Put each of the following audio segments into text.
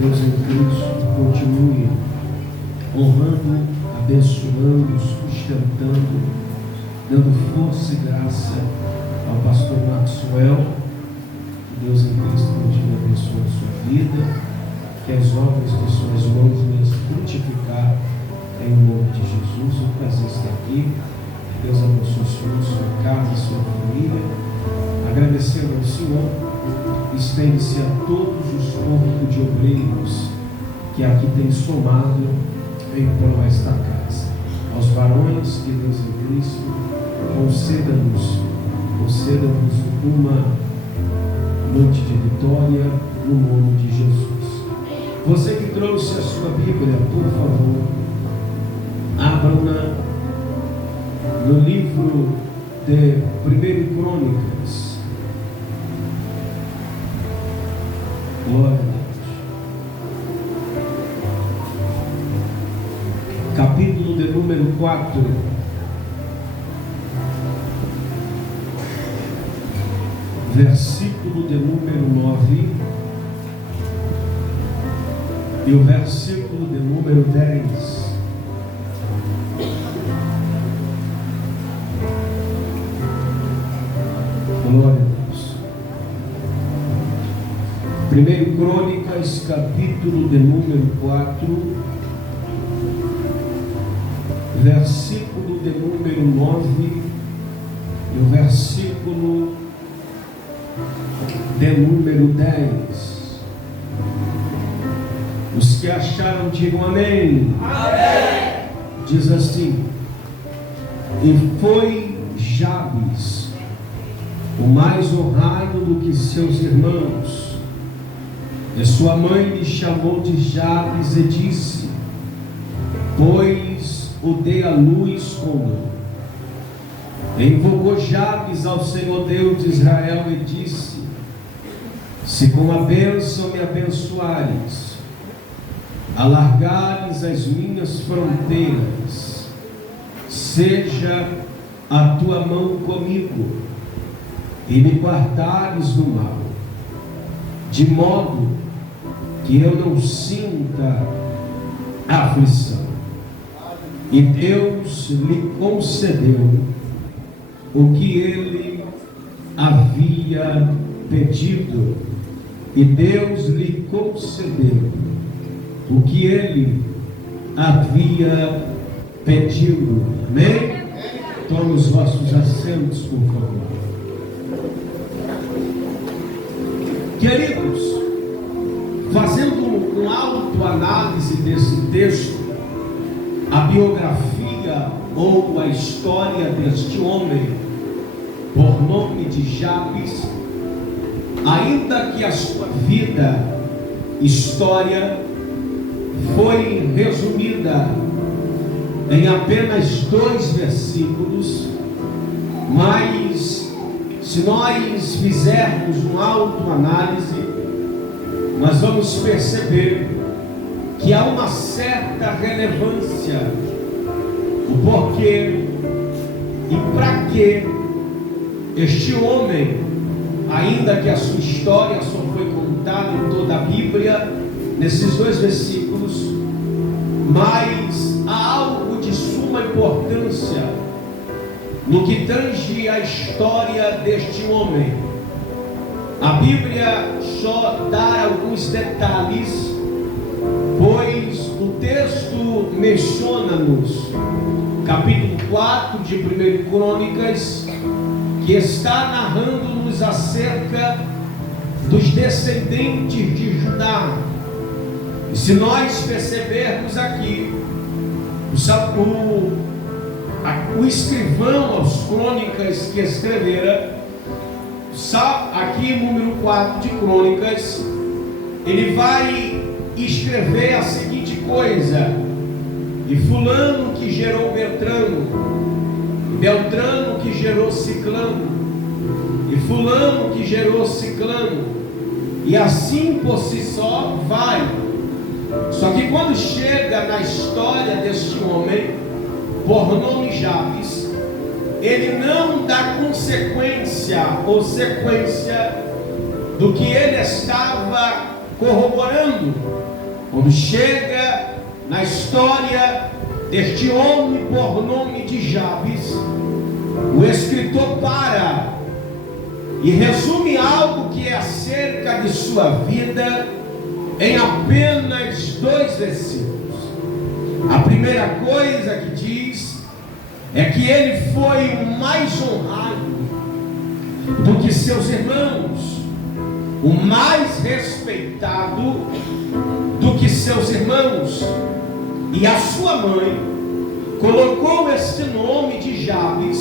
Deus em Cristo continue honrando, abençoando, sustentando, dando força e graça ao pastor Maxwell. Que Deus em Cristo continue abençoando a sua vida, que as obras de suas mãos venham frutificar em nome de Jesus. O prazer está aqui. Deus abençoe o senhor, sua casa, sua família. Agradecendo ao Senhor, estende-se a todos os corpos de obreiros que aqui têm somado em prol esta casa. Aos varões, que Deus em Cristo conceda-nos uma noite de vitória no nome de Jesus. Você que trouxe a sua Bíblia, por favor, abram-na no livro de 1 Crônicas. Glória a Deus. Capítulo de número 4. Versículo de número 9. E o versículo de número 10. Glória a Deus. 1 Crônicas, capítulo de número 4, versículo de número 9 e o versículo de número 10. Os que acharam, digam amém. Amém. Diz assim: e foi Jabes o mais honrado do que seus irmãos, e sua mãe lhe chamou de Jabes e disse: pois o dei à luz com dor. E invocou Jabes ao Senhor Deus de Israel e disse: se com a bênção me abençoares, alargares as minhas fronteiras, seja a tua mão comigo, e me guardares do mal, de modo que eu não sinta aflição. E Deus lhe concedeu o que ele havia pedido. E Deus lhe concedeu o que ele havia pedido. Amém? Tome os vossos assentos, por favor. Queridos, fazendo uma autoanálise desse texto, a biografia ou a história deste homem, por nome de Jabes, ainda que a sua vida, história, foi resumida em apenas 2 versículos, mas se nós fizermos uma autoanálise, nós vamos perceber que há uma certa relevância, o porquê e para que este homem, ainda que a sua história só foi contada em toda a Bíblia, nesses 2 versículos, mas há algo de suma importância no que tange a história deste homem. A Bíblia só dá alguns detalhes, pois o texto menciona-nos, capítulo 4 de 1 Crônicas, que está narrando-nos acerca dos descendentes de Judá. E se nós percebermos aqui, o escrivão aos Crônicas que escrevera, aqui em número 4 de Crônicas, ele vai escrever a seguinte coisa: e fulano que gerou Beltrano, e Beltrano que gerou Ciclano, e fulano que gerou Ciclano, e assim por si só vai. Só que quando chega na história deste homem, por nome Jabes, ele não dá consequência ou sequência do que ele estava corroborando. Quando chega na história deste homem por nome de Jabes, o escritor para e resume algo que é acerca de sua vida em apenas 2 versículos. A primeira coisa que diz é que ele foi o mais honrado do que seus irmãos, o mais respeitado do que seus irmãos. E a sua mãe colocou este nome de Jabes,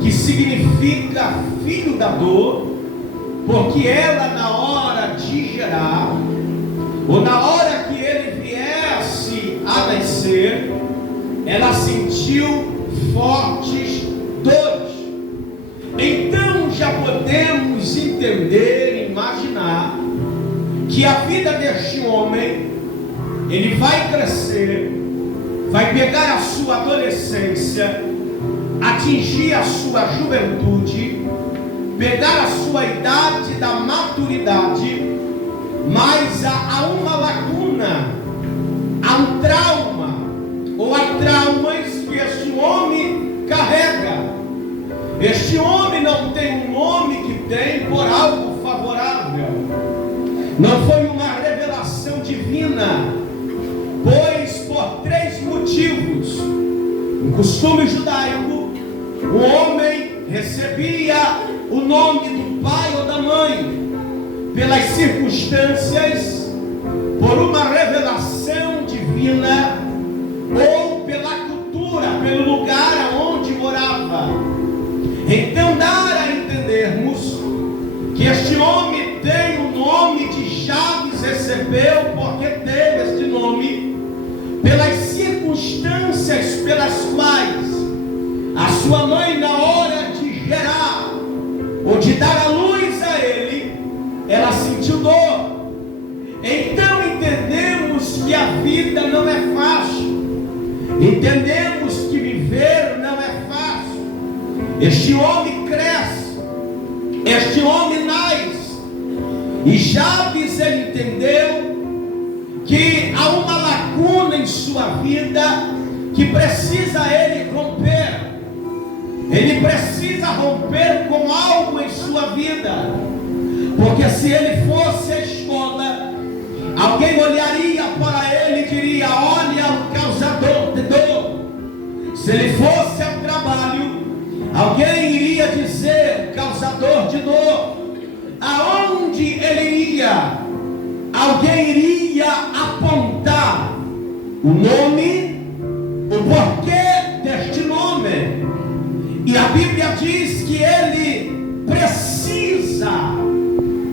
que significa filho da dor, porque ela, na hora de gerar, ou na hora que ele viesse a nascer, ela sentiu fortes dores. Então já podemos entender e imaginar que a vida deste homem, ele vai crescer, vai pegar a sua adolescência, atingir a sua juventude, pegar a sua idade da maturidade, mas há uma lacuna, há um trauma, ou há traumas que este homem carrega. Este homem não tem um nome que tem por algo favorável, não foi uma revelação divina, pois por 3 motivos. No costume judaico, o homem recebia o nome do pai ou da mãe pelas circunstâncias, por uma revelação divina, ou pela cultura, pelo lugar onde morava. Então dá a entendermos que este homem tem o nome de Jabes, recebeu porque teve este nome pelas circunstâncias pelas quais a sua mãe, na hora de gerar ou de dar a luz a ele, ela sentiu dor. Então entendemos que a vida não é fácil, entendemos que viver não é fácil. Este homem cresce, este homem nasce, e Jabes, ele entendeu que há uma lacuna em sua vida que precisa ele romper. Ele precisa romper com algo em sua vida, porque se ele fosse à escola, alguém olharia para ele e diria: olha o causador de dor. Se ele fosse ao trabalho, alguém iria dizer: causador de dor. Aonde ele ia, alguém iria apontar o nome, o porquê deste nome. E a Bíblia diz que ele precisa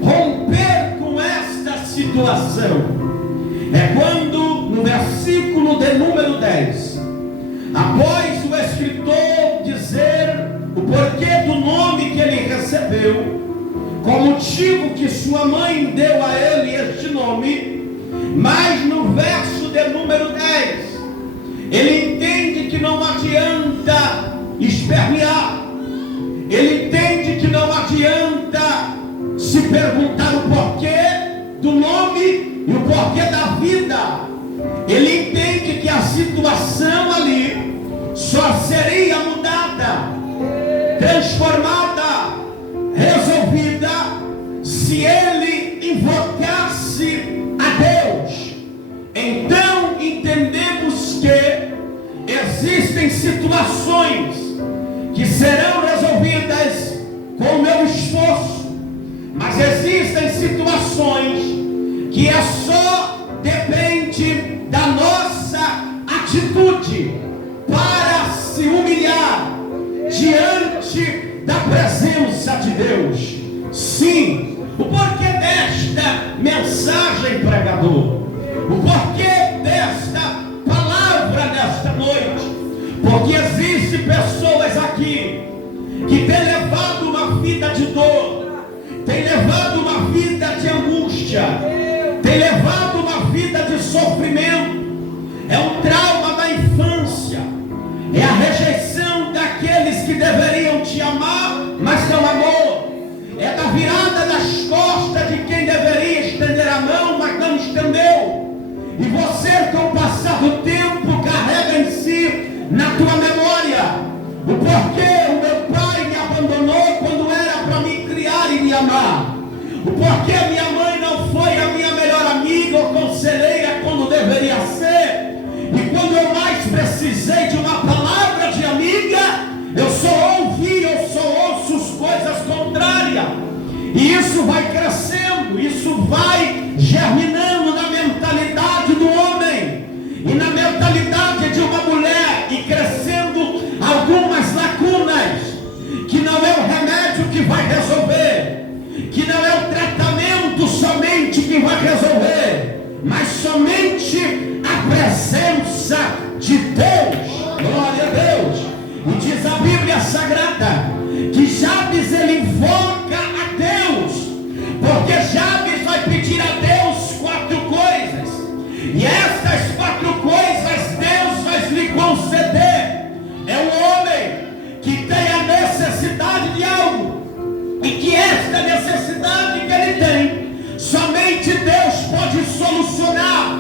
romper com esta situação. É quando, no versículo de número 10, após o escritor dizer o porquê do nome que ele recebeu, com o motivo que sua mãe deu a ele este nome, mas no verso de número 10, ele entende que não adianta espernear, ele entende que não adianta se perguntar o porquê do nome e o porquê da vida. Ele entende que a situação ali só seria mudada, transformada, resolvida, se ele invocasse a Deus. Então entendemos que existem situações que serão resolvidas com o meu esforço, mas existem situações que é só depende da nossa atitude para se humilhar diante da presença de Deus. Sim, o porquê desta mensagem, pregador, o porquê desta palavra desta noite, porque existem pessoas aqui que têm levado uma vida de dor, têm levado uma vida de angústia, têm levado uma vida de sofrimento. É um trauma da infância, é a rejeição daqueles que deveriam te amar, mas não amou, é da virada das costas de quem deveria estender a a mão, mas não estendeu. E você, com o passar do tempo, carrega em si, na tua memória, o porquê o meu pai me abandonou quando era para me criar e me amar. O porquê a minha mãe não foi a minha melhor amiga ou conselheira quando deveria ser. E quando eu mais precisei de uma palavra de amiga, eu só ouvi, eu só ouço coisas contrárias. E isso vai crescendo, isso vai germinando na mentalidade do homem e na mentalidade de uma mulher, e crescendo algumas lacunas, que não é o remédio que vai resolver, que não é o tratamento somente que vai resolver, mas somente a presença de Deus. Glória a Deus. E diz a Bíblia Sagrada que Jabes ele invoca a Deus, porque Jabes vai pedir a Deus 4 coisas, e estas 4 coisas Deus vai lhe conceder. É um homem que tem a necessidade de algo, e que esta necessidade que ele tem, somente Deus pode solucionar,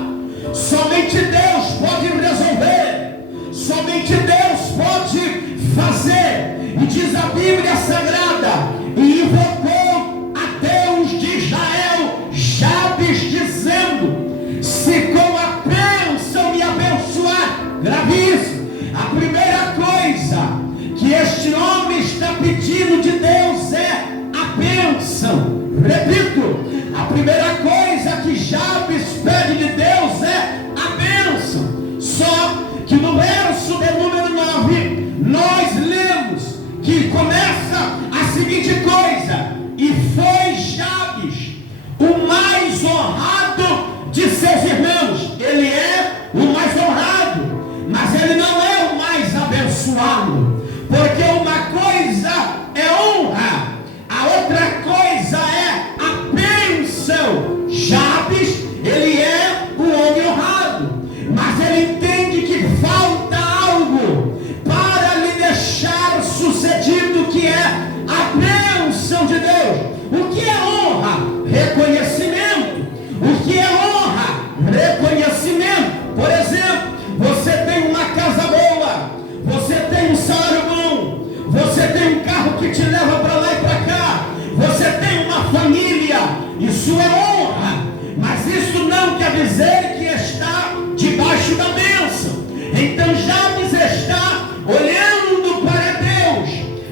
somente Deus pode resolver, somente Deus pode fazer. E diz a Bíblia Sagrada, e invocou a Deus de Israel Jabes, dizendo: se com a bênção me abençoar. Gravíssimo. A primeira coisa que este homem está pedindo de Deus é a bênção. Repito, a primeira coisa que Jabes pede de Deus é a bênção. Só que no verso de número 9, nós lemos que começa a seguinte coisa: e foi Jabes o mais honrado de seus irmãos. Ele é o mais honrado, mas ele não é o mais abençoado, porque uma coisa é honra, a outra coisa é a bênção. Jabes, ele é o homem honrado, mas ele entende que falta algo para lhe deixar sucedido, que é a bênção de Deus. O que é honra? Reconhecimento. O que é honra? Reconhecimento. Por exemplo, você tem uma casa boa, você tem um salário bom, você tem um carro que te leva para lá e para cá, você tem uma família, isso é honra, mas isso não quer dizer que está debaixo da bênção. Então Jabes está olhando para Deus,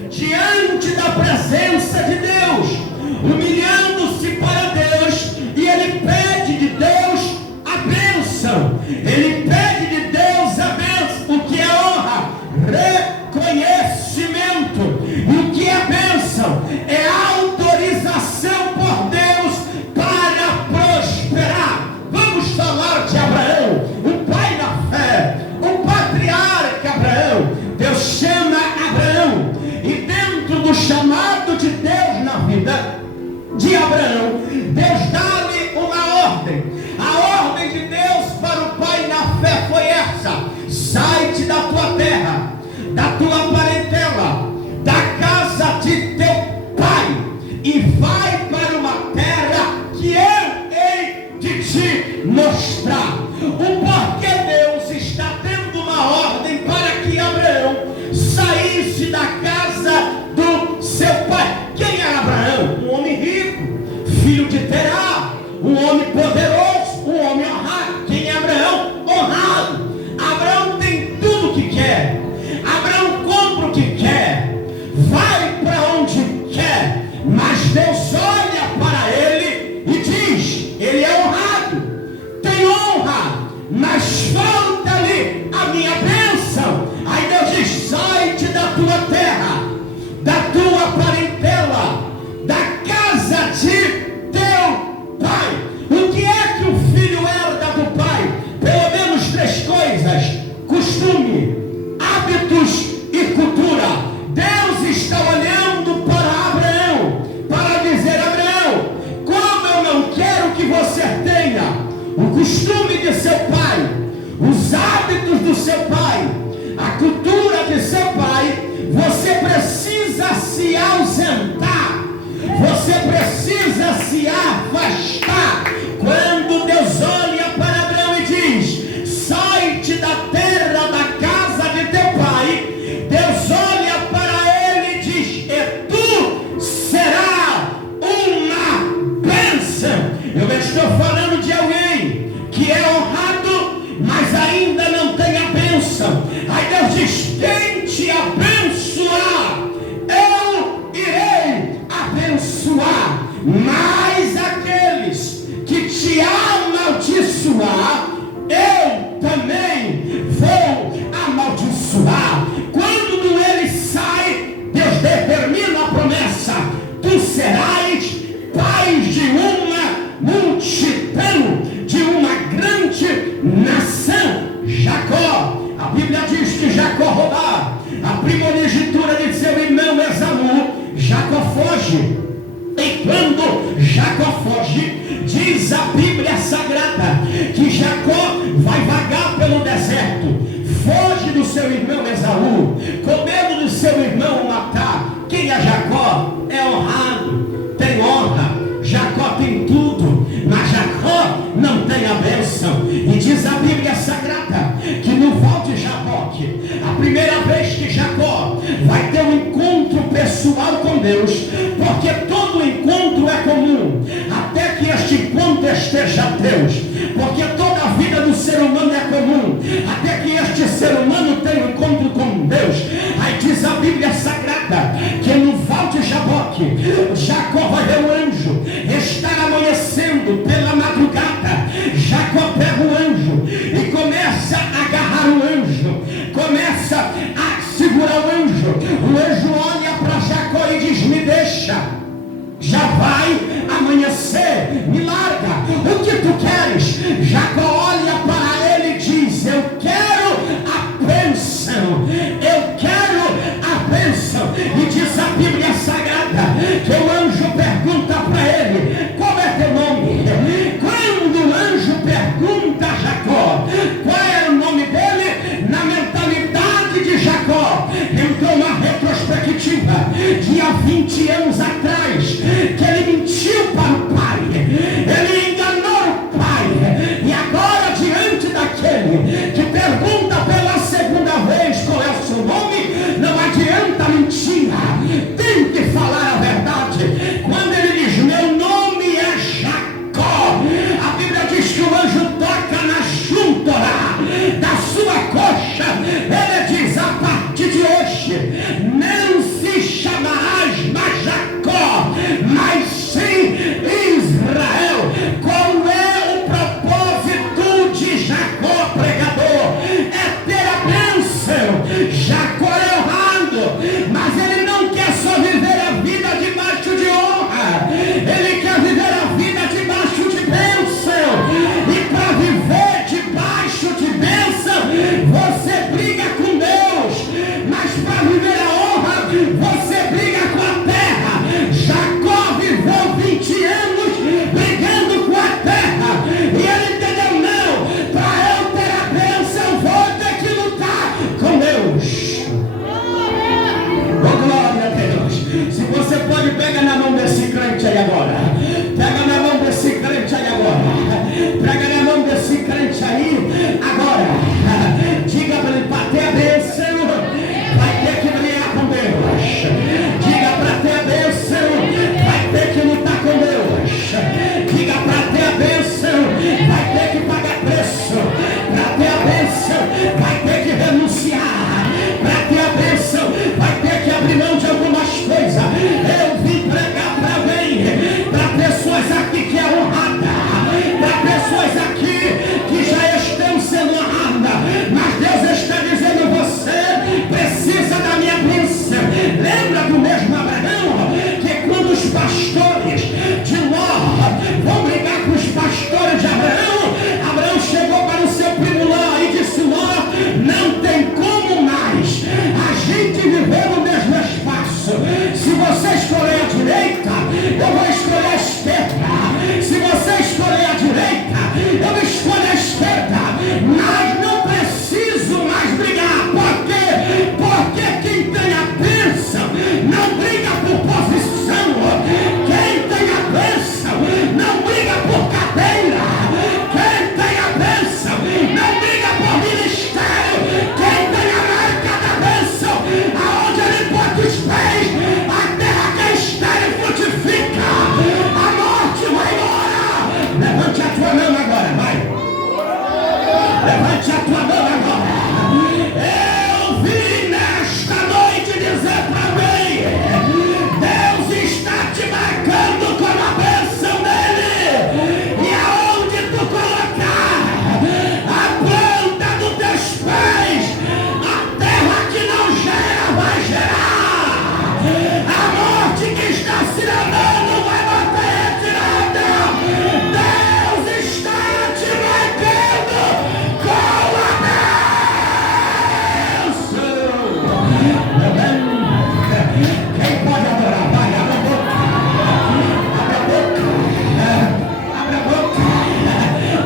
diante da presença de Deus, humilhando-se para Deus, e ele pede de Deus a bênção. Ele pede de Deus a bênção. O que é honra? Reconhecimento. E o que é bênção? É autorização por Deus para prosperar. Vamos falar de Abraão, o pai da fé, o patriarca Abraão. Deus chama Abraão, e dentro do chamado de Deus na vida de Abraão, Deus dá-lhe uma ordem. A ordem de Deus para o pai na fé foi essa: sai-te da tua terra, da tua parentela, da casa de teu pai, e vai para uma terra que eu hei de te mostrar. O porquê Deus está dando uma ordem para que Abraão saísse da casa do seu pai. Quem era Abraão? Um homem rico, filho de Terá, um homem poderoso, um homem honrado. Quem é Abraão? Honrado. Abraão tem tudo o que quer, Abraão compra o que quer, vai para onde quer, mas Deus olha para ele e diz: ele é honrado, tem honra, mas falta-lhe a minha bênção. Aí Deus diz: sai-te da tua terra, da tua parentela, da casa de teu pai. O que é que o filho herda do pai? Pelo menos 3 coisas: costume, hábitos e cultura. Deus está olhando para Abraão para dizer: Abraão, como eu não quero que você tenha o costume de seu pai, os hábitos do seu pai, a cultura de seu pai, você precisa se ausentar, você precisa se afastar. Quando Eu estou falando de alguém que é honrado, mas ainda não tem a bênção. Aí Deus diz: quem te abençoar, eu irei abençoar. Mas aqueles que te amaldiçoar, eu também vou amaldiçoar. Quando ele sai, Deus determina a promessa: tu serás pai de uma multidão, de uma grande nação. Jacó, a Bíblia diz que Jacó roubar a primogenitura de seu irmão Esaú. Jacó foge, e quando Jacó foge, diz a Bíblia Sagrada que Jacó vai vagar pelo deserto, foge do seu irmão Esaú, com medo do seu irmão matar. Quem é Jacó? É honrado, tem honra. Jacó tem tudo, mas Jacó não tem a bênção. E diz a Bíblia Sagrada que no Val de Jaboque, a primeira vez que Jacó vai ter um encontro pessoal com Deus, porque todo encontro é comum, até que este encontro esteja Deus, porque toda a vida do ser humano é comum, até que este ser humano tenha um encontro com Deus. Aí diz a Bíblia Sagrada que no Val de Jaboque, Jacó vai ver o anjo. Está amanhecendo pela madrugada, Jacó pega o anjo e começa a agarrar o anjo, começa a segurar o anjo. O anjo olha para Jacó e diz: me deixa, já vai amanhecer, me larga. O que tu queres? Levante a tua mão agora, vai. Levante a tua mão agora. Eu vim nesta noite dizer para alguém: Deus está te marcando com a bênção dele. E aonde tu colocar a planta dos teus pés, a terra que não gera vai gerar. A morte que está se andando vai bater retirada. Deus está te marcando com a bênção. Quem pode adorar? Vai, abre a boca. Abre a boca. Abre a boca.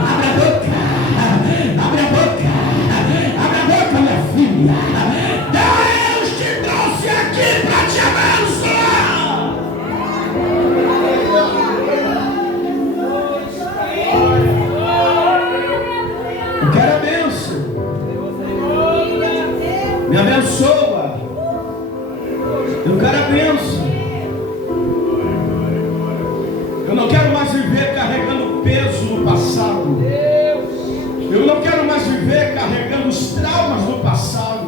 Abre a boca. Abre a boca. Abre a boca, minha filha. Deus te trouxe aqui para te abençoar. Eu quero a bênção. Me abençoa. Eu quero a bênção. Eu não quero mais viver carregando o peso do passado. Eu não quero mais viver carregando os traumas do passado.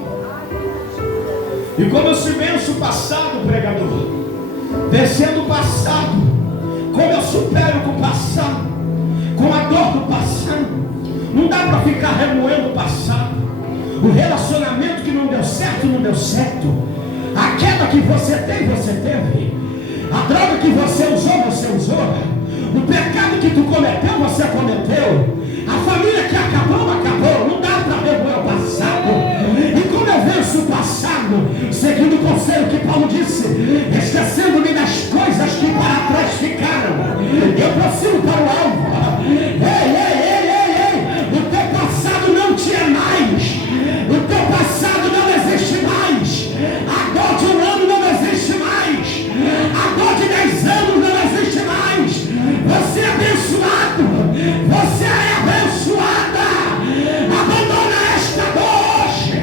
E como eu se venço o passado, pregador? Vencendo o passado. Como eu supero com o passado? Com a dor do passado. Não dá para ficar remoendo o passado. O relacionamento que não deu certo, não deu certo. A queda que você tem, você teve. A droga que você usou, você usou. O pecado que tu cometeu, você cometeu. A família que acabou, acabou. Não dá para remoer o passado. E como eu venço o passado, seguindo o conselho que Paulo disse, esquecendo-me das coisas que para trás ficaram, eu prossigo para o alvo. Ei, ei, ei, ei, ei. O teu passado não te é mais. O teu passado não existe mais. A dor de 1 ano não existe mais. A dor de 10 anos não existe mais. Você é abençoado. Você é abençoada. Abandona esta dor hoje.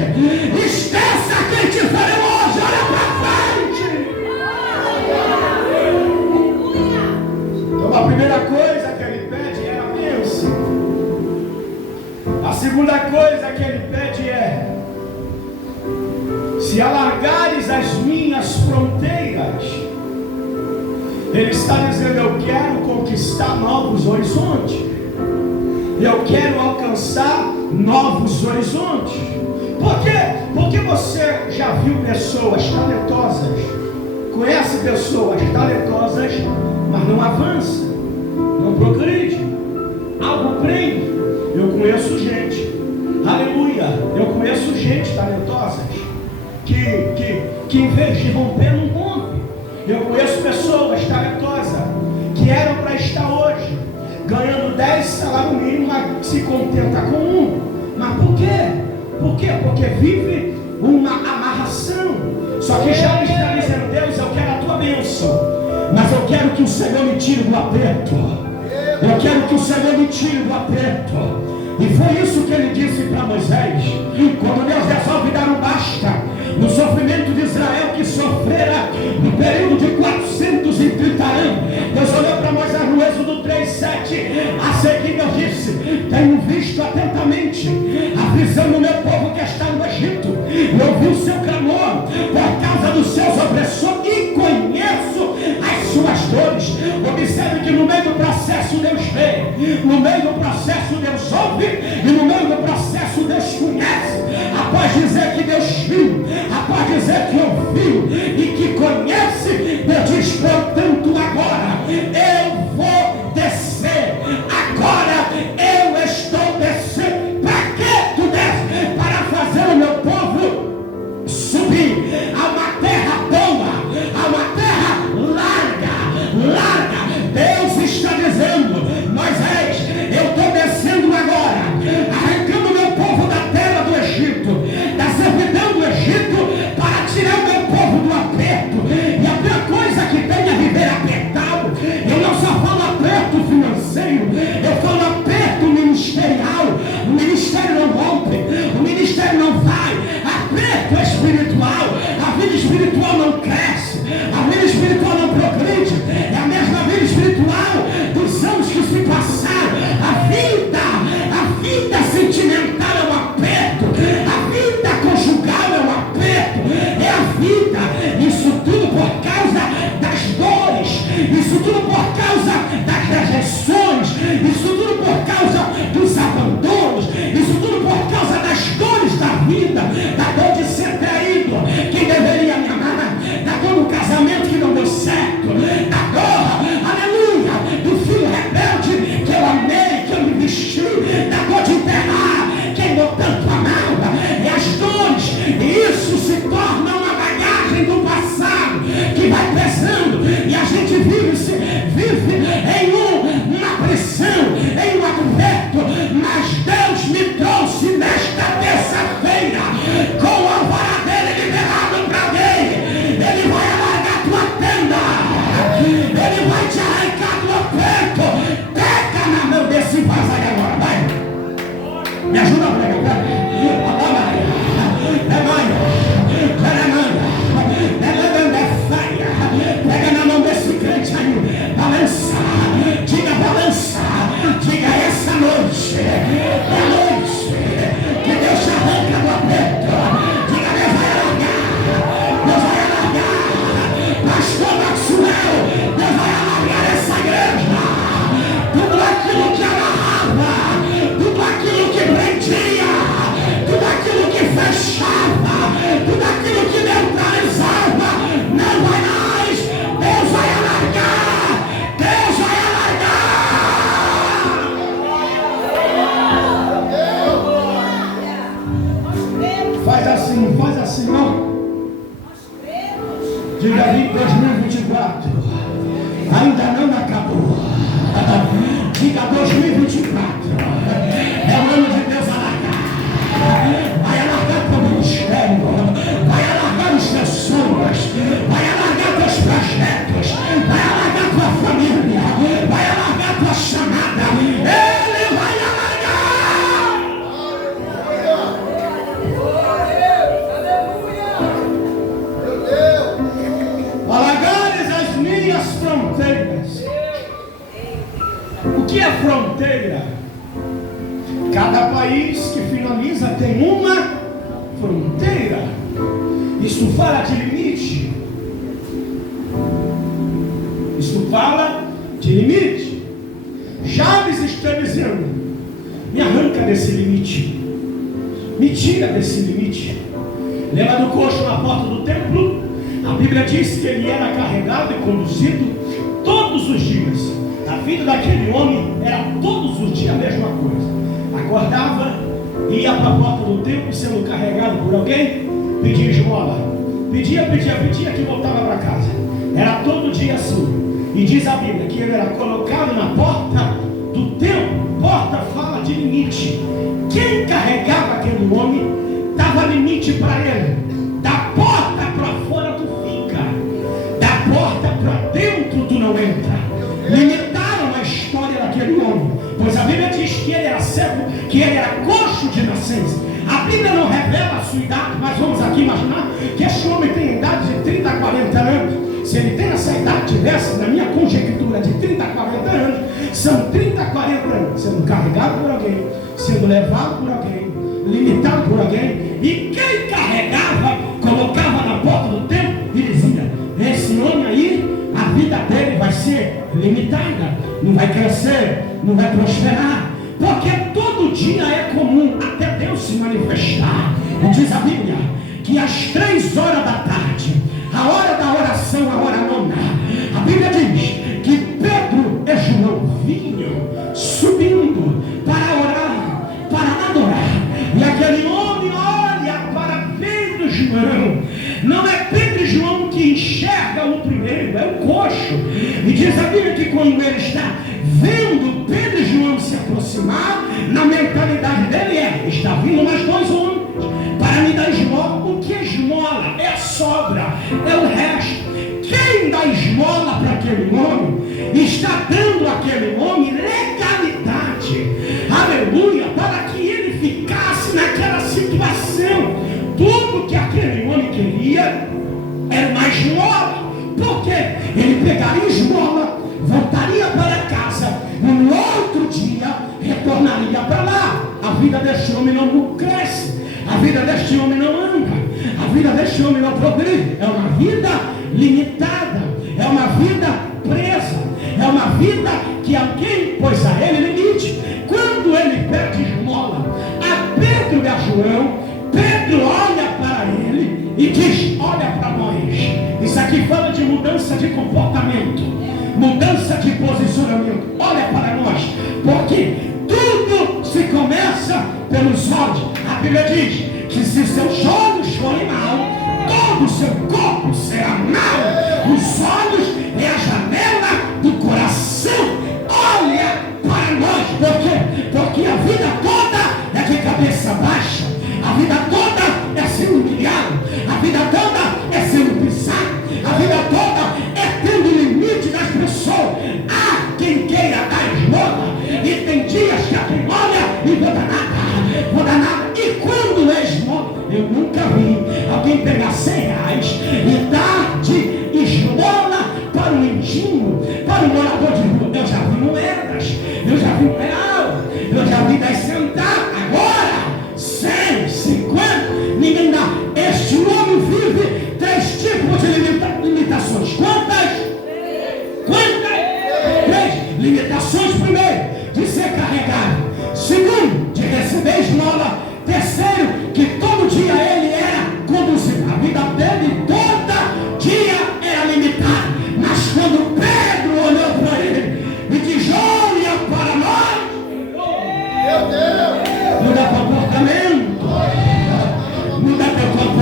Esqueça quem te feriu hoje. Olha para frente. Então a primeira coisa que ele pede é a bênção. A segunda coisa que ele pede é: se alargares as minhas fronteiras. Ele está dizendo: eu quero conquistar novos horizontes. Eu quero alcançar novos horizontes. Por quê? Porque você já viu pessoas talentosas, conhece pessoas talentosas, mas não avança, não progride, algo prende. Eu conheço gente, aleluia, eu conheço gente talentosa que em vez de romper, não rompe. Eu conheço pessoas talentosas que eram para estar hoje ganhando 10 salários mínimos, mas se contenta com 1. Mas por quê? Por quê? Porque vive uma amarração. Só que já está dizendo: Deus, eu quero a tua bênção, mas eu quero que o Senhor me tire do aperto. Eu quero que o Senhor me tire do aperto. E foi isso que ele disse para Moisés, quando Deus resolve dar um basta no sofrimento de Israel, que sofrera no período de 430 anos. Deus olhou para Moisés no Êxodo 3:7. A seguir Deus disse: tenho visto atentamente a visão do meu povo que está no Egito, e ouvi o seu clamor por causa dos seus opressores, e conheço as suas dores. Observe que no meio do processo Deus vê, no meio do processo Deus ouve, e no meio do processo Deus conhece. Após dizer que Deus viu, após dizer que ouviu e que conhece, Deus diz: portanto agora eu vou descer. Agora eu estou descendo. Para que tu desce? Para fazer o meu povo subir a uma terra boa, a uma terra larga. Deus está dizendo: Moisés, eu estou descendo agora, arrancando o meu povo da terra do Egito, da servidão do Egito, para tirar o meu não faz assim não. Diga aí 2024. Ainda não acabou. Diga 2024. É o ano de Deus alargar. Vai alargar teu ministério. Vai alargar os teus sonhos. Vai alargar teus projetos. Vai alargar tua família. Vai alargar tua chamada. Ele vai alargar. Alargares as minhas fronteiras. O que é fronteira? Cada país que finaliza tem uma fronteira. Isso fala de limite. Isso fala de limite. Jabes está dizendo: me arranca desse limite. Me tira desse limite. Lembra do coxo na porta do templo? A Bíblia diz que ele era carregado e conduzido todos os dias. A vida daquele homem era todos os dias a mesma coisa. Acordava, ia para a porta do templo sendo carregado por alguém, pedia esmola. Pedia que voltava para casa. Era todo dia assim. E diz a Bíblia que ele era colocado na porta do templo. Porta fala de limite. Quem carregava aquele homem dava limite para ele. Da porta para fora tu fica. Da porta para dentro tu não entra. Limitaram a história daquele homem, pois a Bíblia diz que ele era cego, que ele era coxo de nascença. A Bíblia não revela a sua idade, mas vamos aqui imaginar que esse homem tem idade de 30 a 40 anos. Se ele tem essa idade, tivesse, na minha conjectura, de 30 a 40 anos, são 30 a 40 anos sendo carregado por alguém, sendo levado por alguém, limitado por alguém. E quem carregava, colocava na porta do templo e dizia: esse homem aí, a vida dele vai ser limitada, não vai crescer, não vai prosperar, porque todo dia é comum até Deus se manifestar. E diz a Bíblia que às 3 horas da tarde, a hora da oração, a hora nona, a Bíblia diz que Pedro e João vinham subindo para orar, para adorar. E aquele homem olha para Pedro e João. Não é Pedro e João que enxerga o primeiro, é o coxo. E diz a Bíblia que quando ele está vendo Pedro e João se aproximar, na mentalidade dele está vindo mais 2 homens para me dar esmola. O que é esmola? É a sobra, é o resto. Quem dá esmola para aquele homem está dando àquele homem legalidade, aleluia, para que ele ficasse naquela situação. Tudo que aquele homem queria era uma esmola, porque ele pegaria esmola, voltaria para casa e no outro dia retornaria para lá. A vida deste homem não cresce, a vida deste homem não anda, a vida deste homem não progride. É uma vida limitada, é uma vida presa, é uma vida que alguém pôs a ele limite. Quando ele pede esmola a Pedro e a João, Pedro olha para ele e diz: olha para nós. Isso aqui fala de mudança de comportamento, mudança de posicionamento. Olha para nós, porque tudo se começa pelos olhos. A Bíblia diz que se seus olhos forem mal, todo o seu corpo será mal. Os olhos é a janela do coração. Olha para nós, porque a vida toda é de cabeça baixa, a vida toda é sendo humilhado, a vida toda é sendo pisado, a vida toda é tendo limite das pessoas. Há quem queira dar esmola, e tem dias que a quem olha e vou dar nada. E quando é esmola, eu nunca vi alguém pegar R$100 e dar de esmola para um mendigo, para um morador de rua. Eu já vi moedas, eu já vi real, eu já vi 10 centavos. Agora 150, ninguém dá. Este homem vive 3 tipos de limitações. Quantas? 3 limitações. Primeiro, de ser carregado. Segundo, de receber esmola. Terceiro, que todo dia ele era conduzido. A vida dele todo dia era limitada. Mas quando Pedro olhou para ele e diz: olha para nós, muda comportamento, muda teu comportamento.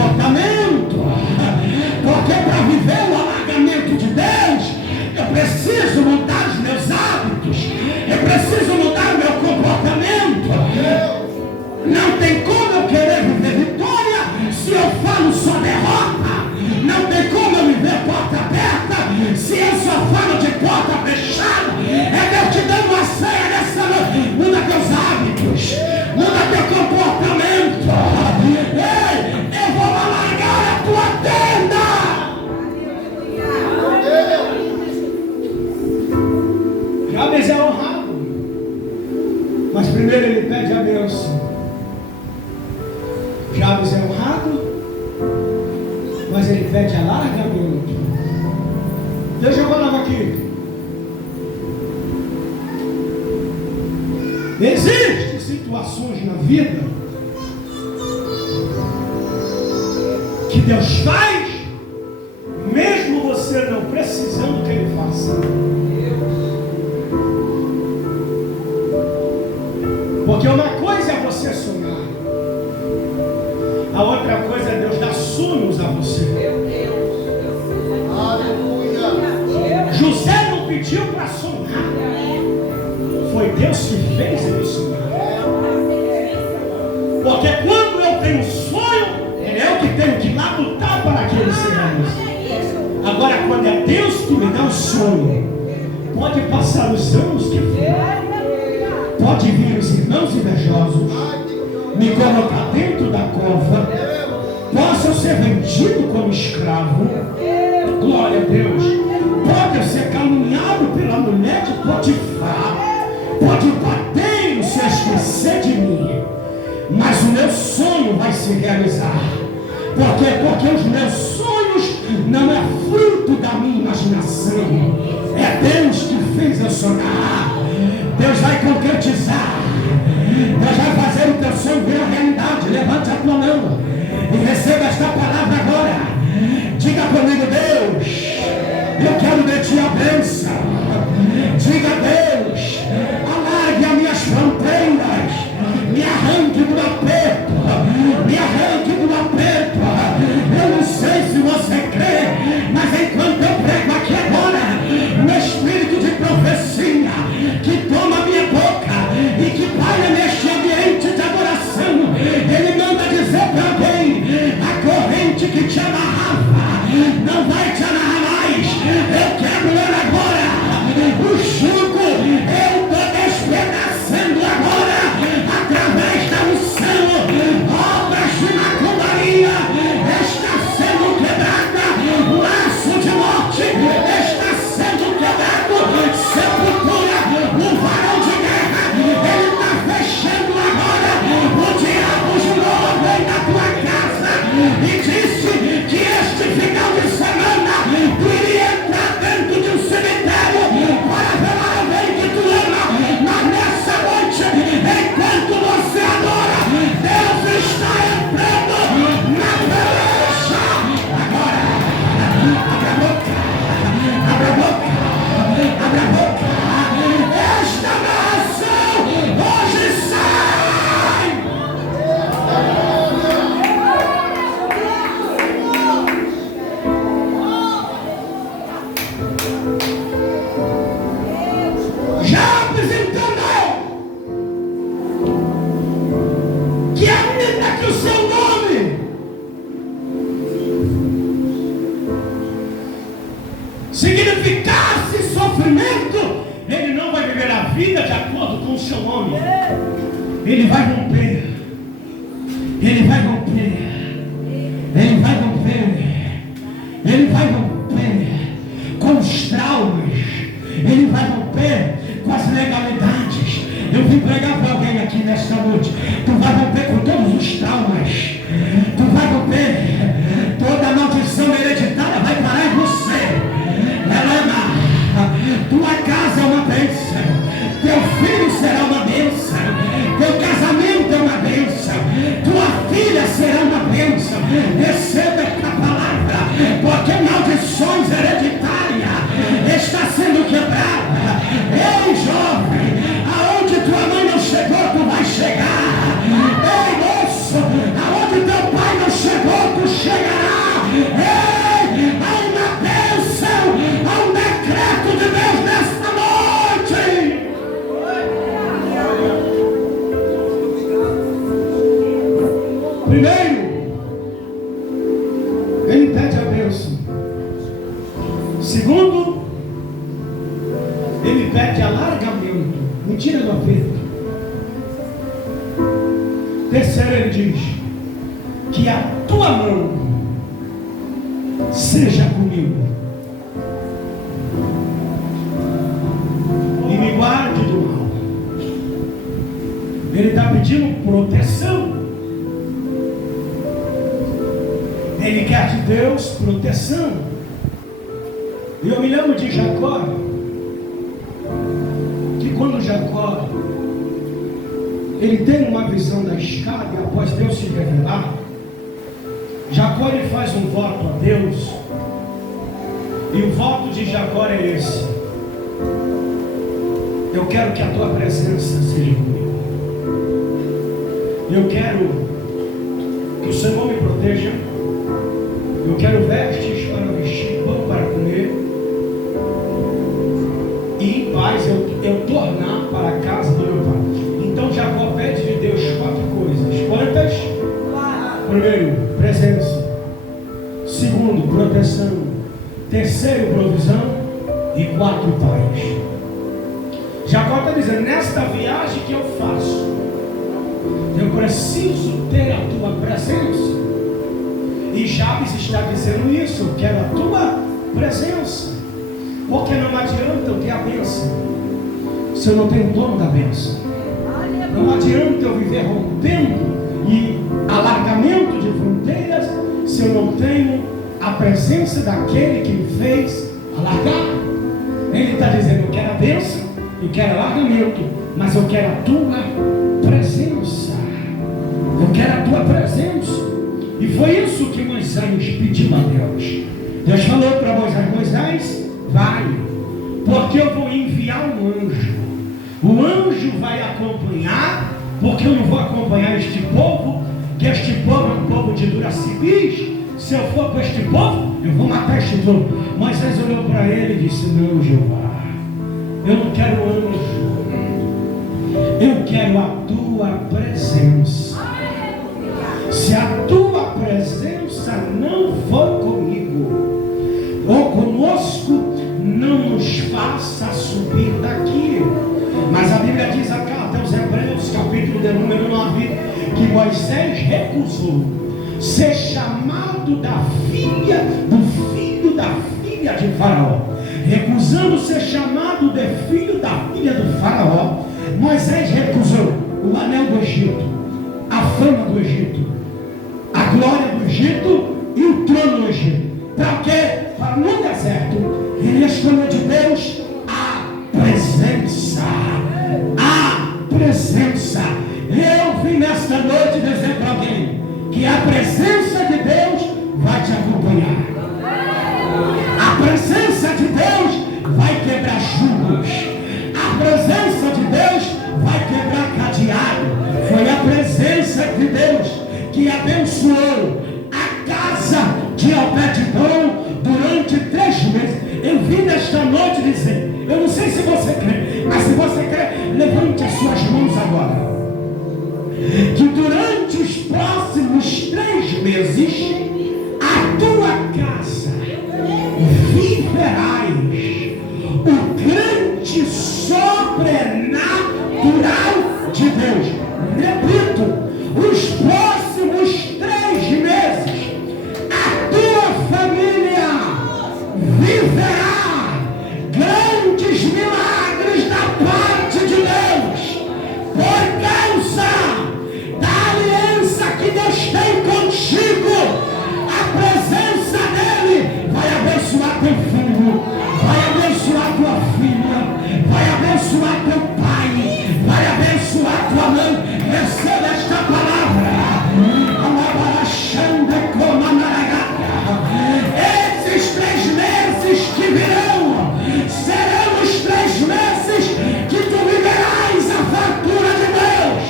Mas primeiro ele pede a bênção. Jabes é honrado, mas ele pede alargamento. Deixa eu falar aqui. Existem situações na vida que Deus faz, mesmo você não precisando que Ele faça. Porque uma coisa é você sonhar, a outra coisa é Deus dar sonhos a você. José não pediu para sonhar, foi Deus que fez ele sonhar. Porque quando eu tenho sonho, é eu que tenho que ir lá lutar para que ele se realize. Agora, quando é Deus que me dá um sonho, pode passar os anos que for, pode vir os irmãos invejosos, me colocar dentro da cova, posso ser vendido como escravo, glória a Deus, pode ser caluniado pela mulher de Potifar, pode bater e se esquecer de mim, mas o meu sonho vai se realizar. Porque os meus sonhos não é fruto da minha imaginação, é Deus que fez eu sonhar. Deus vai concretizar, Deus vai fazer o teu sonho virar realidade. Levante a tua mão e receba esta palavra agora. Diga comigo: Deus, eu quero de ti a bênção. Diga: Deus, alargue as minhas fronteiras, me arranque do aperto, me arranque do aperto. Eu não sei se você crê, mas enquanto eu prego aqui agora, o espírito de profecia que toma minha boca e que paira neste ambiente de adoração, ele manda dizer para alguém: a corrente que te amarrava não vai te amarrar mais. Eu quero ler agora o jugo, eu estou despedaçando agora através da unção. Obras de macumbaria está sendo quebrada, o laço de morte está sendo quebrado, sepultura, o varão de guerra, ele está fechando agora. O diabo de novo vem na tua casa e disse que este final de semana tu iria entrar dentro de um cemitério para velar alguém que tu ama, mas nessa noite, enquanto você adora, Deus está entrando na peleja. Agora, abre a boca, abre a boca, abre a boca. Esta nação hoje sai. Jabes entendeu que ainda que o seu nome significasse sofrimento, ele não vai viver a vida de acordo com o seu nome. Ele vai romper, ele vai romper, ele vai romper, ele vai romper com os traumas, ele vai romper com as legalidades. Eu vim pregar para alguém aqui nesta noite. Tu vai romper com todos os traumas, tu vai romper toda a maldição hereditária, vai parar em você. Tua casa é uma bênção, teu filho será uma bênção, teu casamento é uma bênção, tua filha será uma bênção. Receba esta palavra, porque maldições hereditárias está sendo quebrada. Ei, jovem, aonde tua mãe não chegou, tu vai chegar. Ei, moço, aonde teu pai não chegou, tu chegará. Ei, há uma bênção, há um decreto de Deus nesta noite. Primeiro, ele pede a bênção. Segundo, ele pede alargamento, me tira do aperto. Terceiro, ele diz que a tua mão seja comigo e me guarde do mal. Ele está pedindo proteção. Ele quer de Deus proteção. E eu me lembro de Jacó, que quando Jacó ele tem uma visão da escada, e após Deus se revelar, Jacó ele faz um voto a Deus. E o voto de Jacó é esse: eu quero que a tua presença seja comigo. Eu quero que o Senhor me proteja. Eu quero vestes para vestir, pão para comer, e em paz eu tornar para a casa do meu pai. Então Jacó pede de Deus 4 coisas. Quantas? Primeiro, presença. Segundo, proteção. Terceiro, provisão. E 4, paz. Jacó está dizendo: nesta viagem que eu faço, eu preciso ter a tua presença. E Jabes está dizendo isso: eu quero a tua presença. Porque não adianta eu ter a bênção se eu não tenho o dono da bênção. Não adianta eu viver rompendo e alargamento de fronteiras se eu não tenho a presença daquele que me fez alargar. Ele está dizendo: eu quero a bênção, eu quero alargamento, mas eu quero a tua presença. Eu quero a tua presença. E foi isso que Moisés pediu a Deus. Deus falou para Moisés: Moisés, vai, porque eu vou enviar um anjo. O anjo vai acompanhar, porque eu não vou acompanhar este povo, que este povo é um povo de dura-civis. Se eu for com este povo, eu vou matar este povo. Moisés olhou para ele e disse: não, Jeová, eu não quero anjo, eu quero a tua presença. Se a tua presença não for comigo ou conosco, não nos faça subir daqui. Mas a Bíblia diz, a carta aos Hebreus, capítulo de número 9, que Moisés recusou ser chamado da filha, do filho da filha de Faraó. Recusando ser chamado de filho da filha do Faraó, Moisés recusou o anel do Egito, a fama do Egito, a glória do Egito e o trono do Egito. Para quê? Para no deserto ele escolheu de Deus a presença. A presença. Eu vim nesta noite dizer para alguém que a presença de Deus vai te acompanhar. A presença de Deus vai quebrar jugos. A presença de Deus vai quebrar cadeado. Foi a presença de Deus que abençoou a casa de Obed-Edom durante 3 meses. Eu vim nesta noite dizer, eu não sei se você crê, mas se você crê, levante as suas mãos agora, que durante os próximos 3 meses a tua casa viverás o grande sobrenatural de Deus. Repito, os próximos 3 meses a tua família viverá grandes milagres da parte de Deus, por causa da aliança que Deus tem contigo. A presença dele vai abençoar teu filho, vai abençoar tua filha, vai abençoar teu pai, vai abençoar tua mãe. Receba esta palavra. Esses 3 meses que virão serão os 3 meses que tu viverás a fartura de Deus,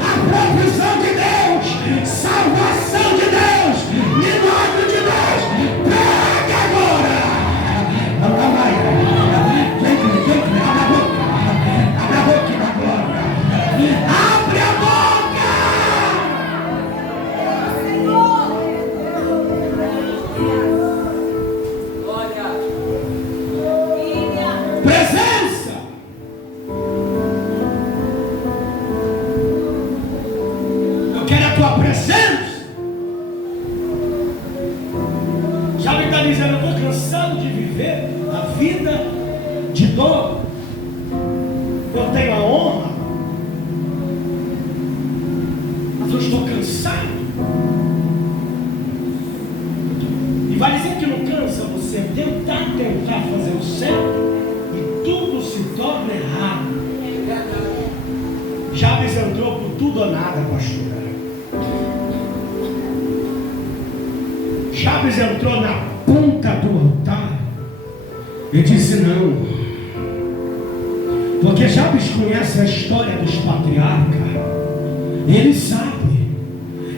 a provisão de Deus, salvação de Deus, milagre de Deus. Pega agora. Quem abre a boca da glória. Abre a boca. Presença. Eu quero a tua presença. Já me está dizendo, eu estou cansado de viver a vida de dor. Eu tenho a honra eu estou cansado. E vai dizer que não cansa você tentar fazer o certo e tudo se torna errado. Jabes entrou por tudo ou nada, pastor. Jabes entrou na ponta do altar e disse não. Porque Jabes conhece a história dos patriarcas. Ele sabe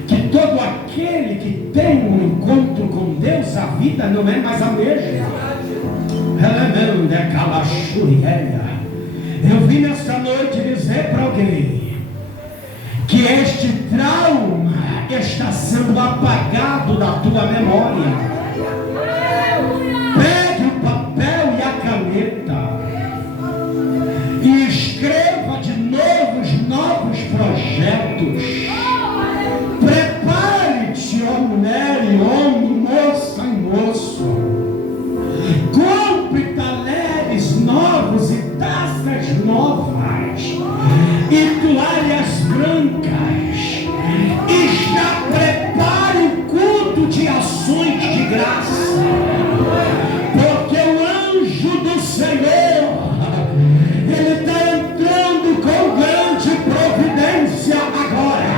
que todo aquele que tem um encontro com Deus, a vida não é mais a mesma. Eu vim nesta noite dizer para alguém que este trauma está sendo apagado da tua memória. Pegue o papel e a caneta e escreva de novos projetos. Prepare-te, ó mulher e homem, moça e moço. Compre talheres novos e taças novas e toalhas brancas. E já prepare o culto de ações de graça, porque o anjo do Senhor, ele está entrando com grande providência agora.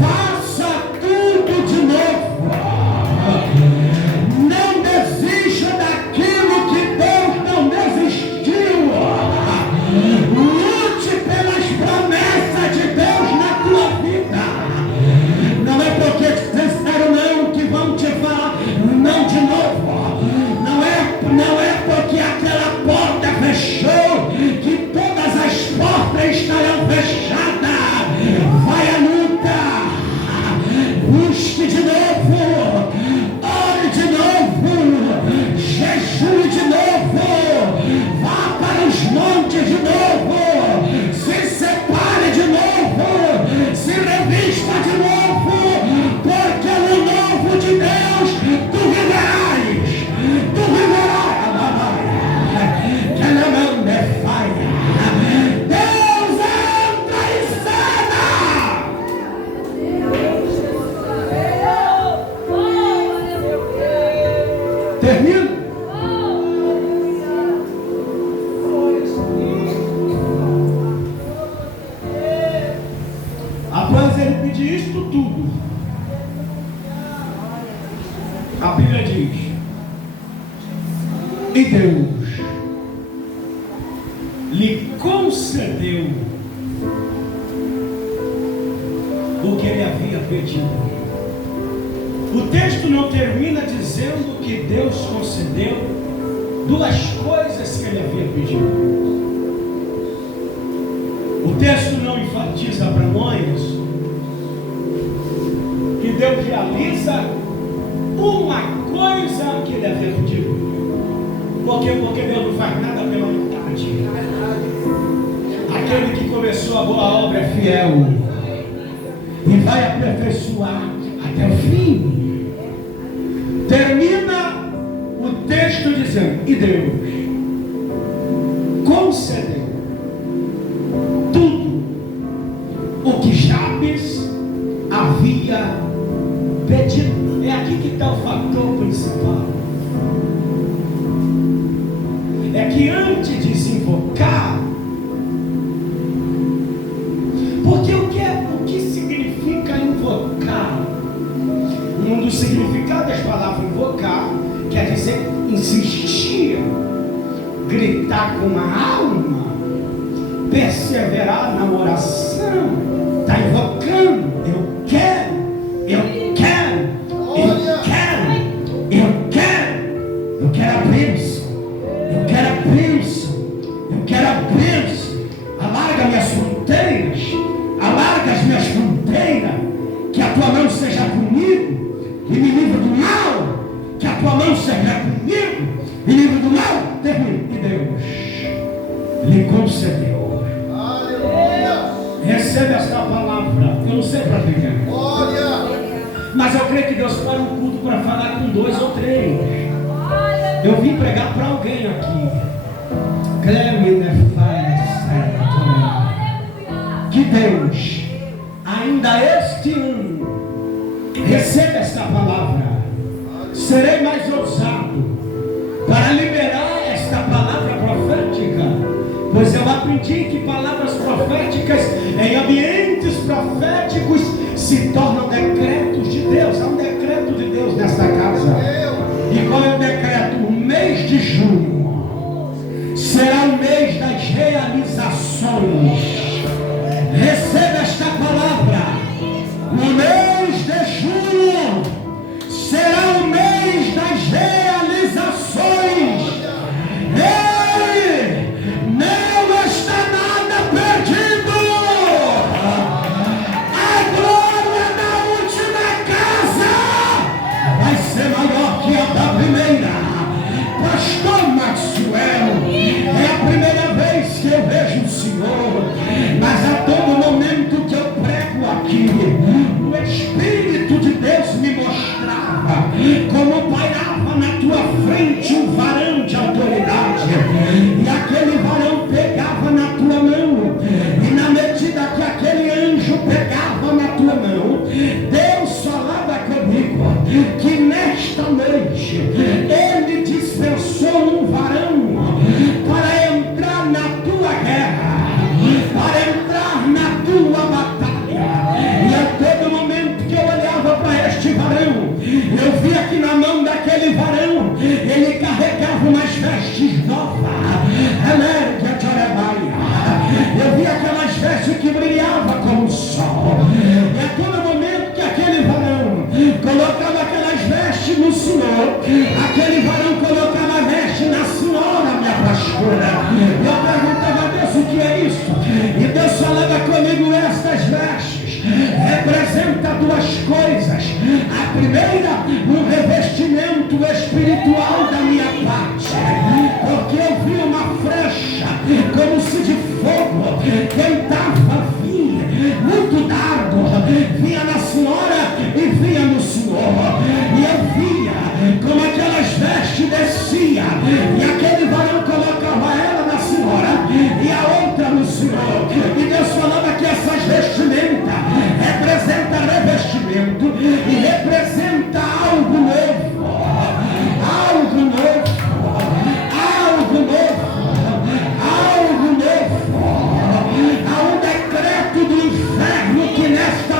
Faça tudo de novo. Não desista daquilo que Deus não desistiu. Lute pelas promessas de Deus na tua vida. Não é porque disseram não que vão te falar não de novo. Não é porque aquela porta fechou que todas as portas estarão fechadas. Vai à luta. Busque de novo. Ore de novo. Jejue de novo. Vá para os montes de novo. Se separe de novo. Se revista de novo. Porque no novo de Deus tu viverás. Tu viverás. Que não manda falha. Deus entra em cena. Termina. Após ele pedir isto tudo, a Bíblia diz: e Deus lhe concedeu o que ele havia pedido. O texto não termina dizendo que Deus concedeu duas coisas que ele havia pedido. O texto não enfatiza para nós que Deus realiza uma coisa que ele havia pedido. Por quê? Porque Deus não faz nada pela metade. Aquele que começou a boa obra é fiel e vai aperfeiçoar até o fim. Termina o texto dizendo: e Deus concedeu tudo o que Jabes havia pedido. É aqui que está o fator principal. É que antes de se invocar, porque o que significa invocar? Um dos significados das palavras invocar quer dizer insistir, gritar com a alma, perseverar na oração. Está invocando. Eu quero, eu quero, eu quero, eu quero, eu quero a bênção, eu quero a bênção, eu quero a bênção. Alarga minhas fronteiras, alarga as minhas fronteiras, que a tua mão seja comigo e me livre do mal, que a tua mão seja comigo e me livre do mal. E Deus lhe concedeu. Recebe esta palavra. Eu não sei para quem é, mas eu creio que Deus para um culto para falar com 2 ou 3. Eu vim pregar para alguém aqui. Que Deus ainda este ano, receba esta palavra. Serei mais ousado para liberar esta palavra profética, pois eu aprendi que palavras proféticas em ambientes proféticos se tornam decretos de Deus. Há um decreto de Deus nesta casa. E qual é o decreto? O mês de junho será o mês das realizações. Receba esta palavra. O mês de junho será o mês das realizações. Ei, não está nada perdido. A glória da última casa vai ser maior que a da primeira. Pastor Maxwell, é a primeira vez que eu vejo o Senhor, mas a todo momento que eu prego aqui, o Espírito de Deus me mostrava como pairava na tua frente um varão de autoridade, e aquele varão pegava na tua mão, e na medida que aquele anjo pegava na tua mão, Deus falava comigo que nesta noite ele dispensou um varão para entrar na tua guerra, para entrar na tua batalha. E a todo momento que eu olhava para este varão, eu via que na mão daquele varão ele carregava umas vestes novas. Eu via aquelas vestes que brilhavam como o sol. E a todo momento que aquele varão colocava aquelas vestes no Senhor, aquele varão colocava a veste na senhora, minha pastora. Eu perguntava a Deus o que é isso, e Deus falava comigo: estas vestes representam duas coisas. A primeira, um revestimento espiritual da minha parte, porque eu vi uma flecha como se de fogo tentava vir, muito dardo, vinha na senhora e vinha no Senhor, e eu via como aquelas vestes descia, e aquele varão colocava ela na senhora e a outra no Senhor, e Deus falava que essas vestimentas representa revestimento e representa algo novo, algo novo, algo novo, algo novo. Há um decreto do inferno que nesta